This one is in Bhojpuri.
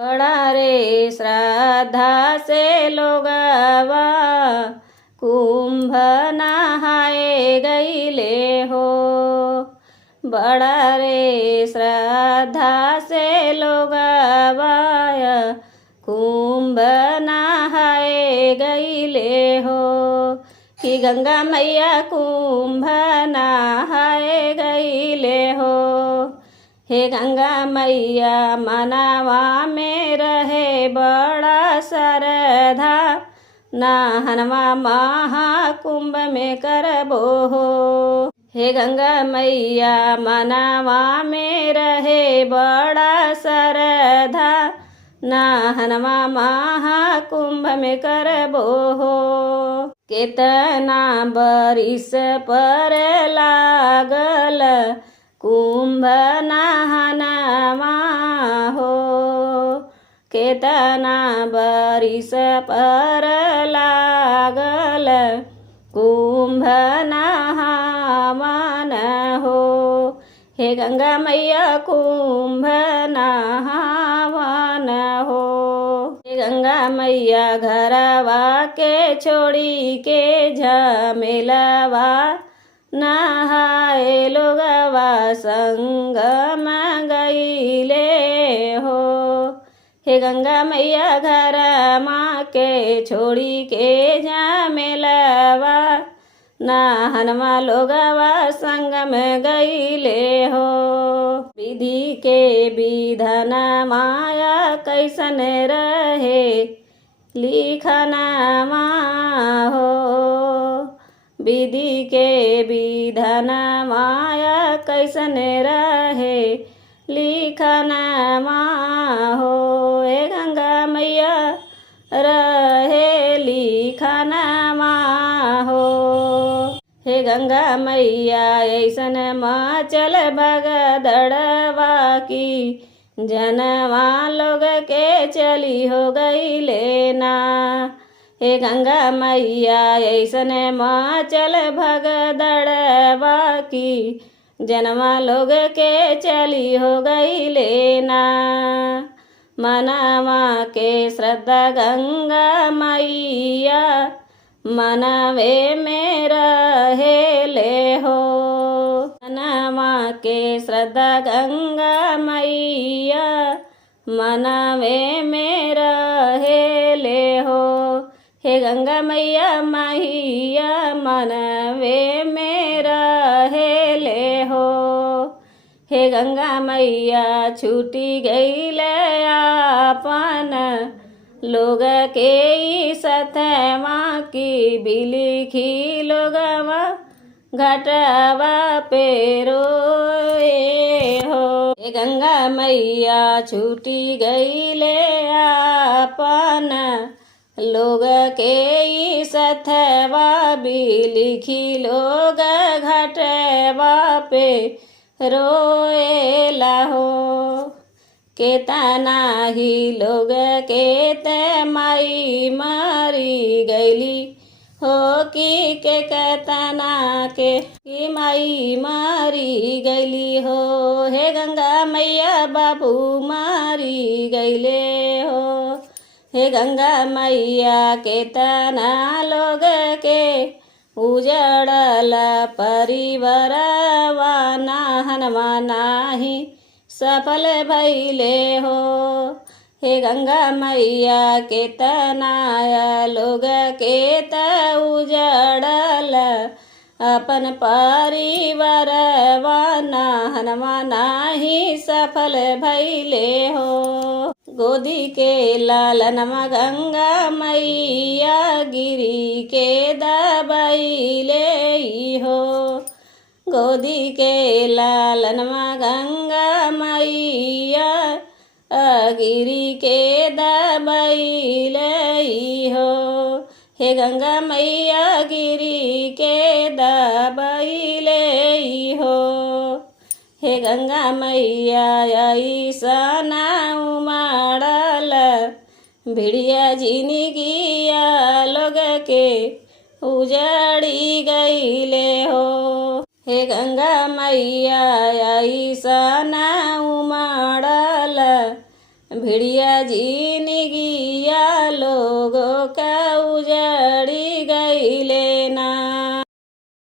बड़ा रे श्रद्धा से लोगवा कुंभ नहाए गईले हो। बड़ा रे श्रद्धा से लोगवा कुंभ नहाए गईले हो। कि गंगा मैया कुंभ नहाए गईले हो। हे गंगा मैया मनावा में रहे बड़ा श्रद्धा, नहनवा महाकुंभ में करबो हो। हे गंगा मैया मनावा में रहे बड़ा श्रद्धा, नहनवा महाकुंभ में करबो हो। केतना बरिस पर लागल कुंभ नहनवा हो। केतना बरिस पर लागल कुंभ नहावन हो। हे गंगा मैया कुंभ नहावन हो। हे गंगा मैया घरवा के छोड़ी के झमेलवा, नहाए लोगवा संगम गईले हो। हे गंगा मैया घर माँ के छोड़ी के झमेलवा, नहनवा लोगवा संगम गईले हो। विधि के विधन माया कैसन रहे लिखनमा हो। विधि के विधन माया कैसन रहे लिखनमा हो। हे गंगा मैया रहे लिखनमा हो। हे गंगा मैया ऐसन मचल भगदड़वा की जनवा लोग के चली हो गईले ना। हे गंगा मैया ऐसन मचल भगदड़वा की जनवा लोग के चली हो गईले ना। मनवा के श्रद्धा गंगा मैया मनवे में रहेले हो। मनवा के श्रद्धा गंगा मैया मनवे में रहेले हो। हे गंगा मैया मैया मनवे में रहेले हो। हे गंगा मैया छूटी गईले आपन लोग के सतवा की बिलिखी लोगवा घटवा पे रोए हो। हे गंगा मैया छूटी गईले आपन लोग के सतवा बिलिखी लोग घटवा पे रोएला हो। केतना ही लोग के ते माई मारी गईली हो। कि के केतना के माई मारी गईली हो। हे गंगा मैया बाबू मारी गईले हो। हे गंगा मैया केतना लोग के उजड़ल परिवारवा, नहनवा नाही सफल भइले हो। हे गंगा मैया केतना लोग के त उजड़ल अपन परिवारवा, नहनवा नाही सफल भइले हो। गोदी के लालनमा गंगा मैया गिरी के दबैले हो। गोदी के लालनमा गंगा मैया गिरी के दबैले हो। हे गंगा मैया गिरी के दबैले हो। हे गंगा मैया ऐसन उमड़ल भिड़िया जिनगिया लोग के उजड़ी गईले हो। हे गंगा मैया ऐसन उमड़ल भिड़िया मैया जिनगिया लोगों का उजड़